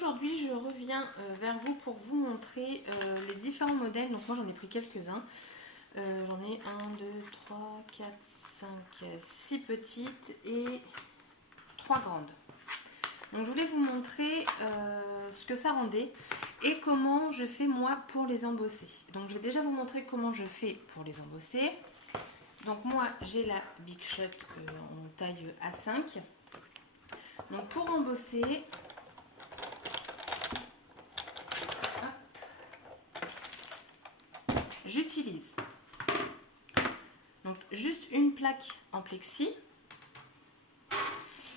aujourd'hui je reviens vers vous pour vous montrer les différents modèles. Donc moi j'en ai pris quelques-uns. J'en ai 1, 2, 3, 4, 5, 6 petites et 3 grandes. Donc je voulais vous montrer ce que ça rendait et comment je fais moi pour les embosser. Donc je vais déjà vous montrer comment je fais pour les embosser. Donc moi j'ai la Big Shot en taille A5. Donc pour embosser, j'utilise donc juste une plaque en plexi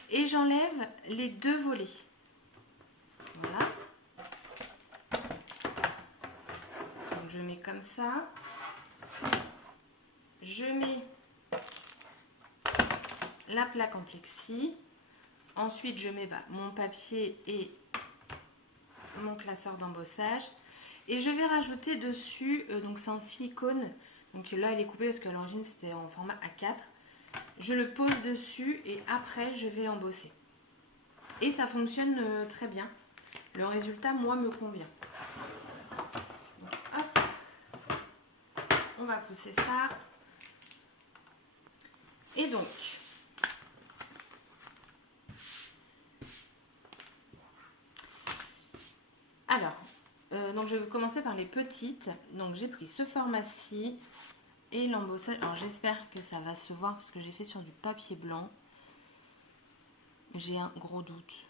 et j'enlève les deux volets. Voilà. Donc je mets comme ça. Je mets la plaque en plexi. Ensuite, je mets mon papier et mon classeur d'embossage. Et je vais rajouter dessus, donc c'est en silicone. Donc là, elle est coupée parce qu'à l'origine, c'était en format A4. Je le pose dessus et après, je vais embosser. Et ça fonctionne très bien. Le résultat, moi, me convient. Donc, hop. On va pousser ça. Et donc, alors, donc je vais commencer par les petites. Donc j'ai pris ce format-ci et l'embossage. Alors j'espère que ça va se voir parce que j'ai fait sur du papier blanc. J'ai un gros doute.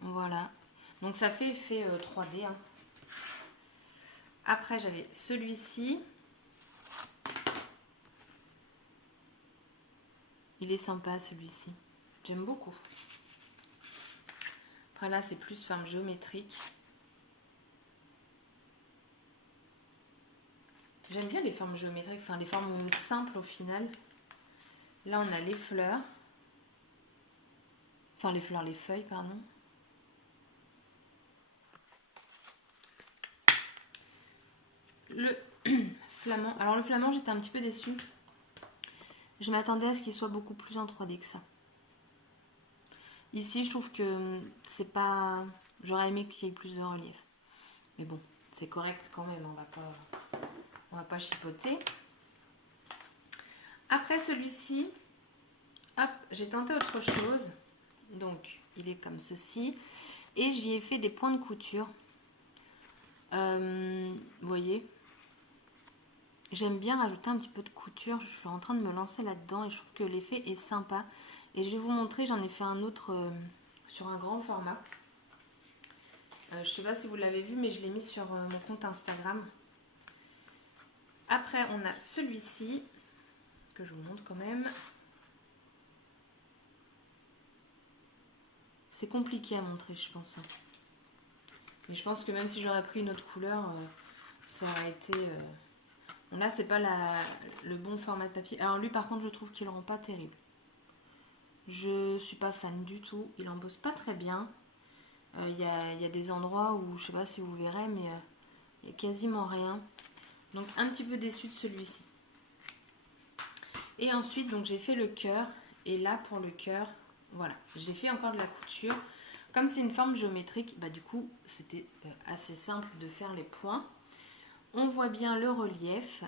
Voilà. Donc ça fait effet 3D. Hein. Après j'avais celui-ci. Il est sympa celui-ci. J'aime beaucoup. Après là c'est plus forme géométrique. J'aime bien les formes géométriques, enfin les formes simples au final. Là on a les fleurs. Enfin les fleurs, les feuilles, pardon. Le flamand. Alors le flamand, j'étais un petit peu déçue. Je m'attendais à ce qu'il soit beaucoup plus en 3D que ça. Ici, je trouve que c'est pas... J'aurais aimé qu'il y ait plus de relief. Mais bon, c'est correct quand même, on va pas chipoter. Après celui-ci, hop, j'ai tenté autre chose. Donc, il est comme ceci. Et j'y ai fait des points de couture. Vous voyez, j'aime bien rajouter un petit peu de couture. Je suis en train de me lancer là-dedans et je trouve que l'effet est sympa. Et je vais vous montrer, j'en ai fait un autre sur un grand format. Je ne sais pas si vous l'avez vu, mais je l'ai mis sur mon compte Instagram. Après, on a celui-ci, que je vous montre quand même. C'est compliqué à montrer, je pense. Mais je pense que même si j'aurais pris une autre couleur, ça aurait été... Bon, là, c'est pas le bon format de papier. Alors lui, par contre, je trouve qu'il rend pas terrible. Je suis pas fan du tout. Il embosse pas très bien. Il y a des endroits où, je sais pas si vous verrez, mais il y a quasiment rien. Donc, un petit peu déçue de celui-ci. Et ensuite, donc j'ai fait le cœur. Et là, pour le cœur, voilà. J'ai fait encore de la couture. Comme c'est une forme géométrique, du coup, c'était assez simple de faire les points. On voit bien le relief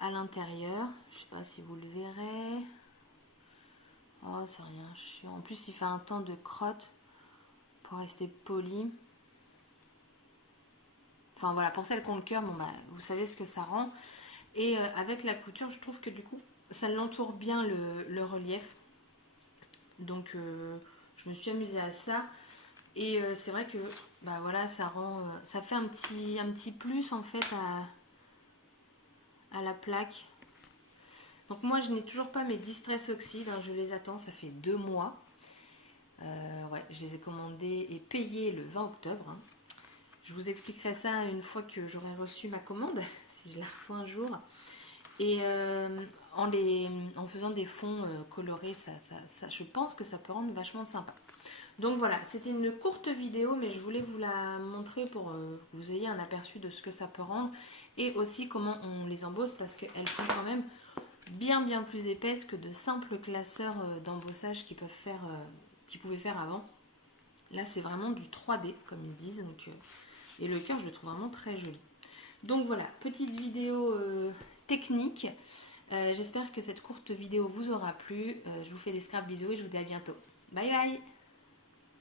à l'intérieur. Je sais pas si vous le verrez. Oh, c'est rien chiant. En plus, il fait un temps de crotte pour rester poli. Enfin, voilà, pour celles qui ont le cœur, bon, vous savez ce que ça rend. Et avec la couture, je trouve que du coup, ça l'entoure bien le relief. Donc, je me suis amusée à ça. Et c'est vrai que, voilà, ça rend... ça fait un petit plus, en fait, à la plaque. Donc moi je n'ai toujours pas mes Distress Oxide, hein, je les attends, ça fait 2 mois. Ouais, je les ai commandés et payés le 20 octobre. Hein. Je vous expliquerai ça une fois que j'aurai reçu ma commande, si je la reçois un jour. Et en faisant des fonds colorés, je pense que ça peut rendre vachement sympa. Donc voilà, c'était une courte vidéo, mais je voulais vous la montrer pour que vous ayez un aperçu de ce que ça peut rendre. Et aussi comment on les embosse, parce qu'elles sont quand même... bien plus épaisse que de simples classeurs d'embossage qu'ils pouvaient faire avant. Là, c'est vraiment du 3D, comme ils disent. Donc, et le cœur, je le trouve vraiment très joli. Donc voilà, petite vidéo technique. J'espère que cette courte vidéo vous aura plu. Je vous fais des scraps bisous et je vous dis à bientôt. Bye bye!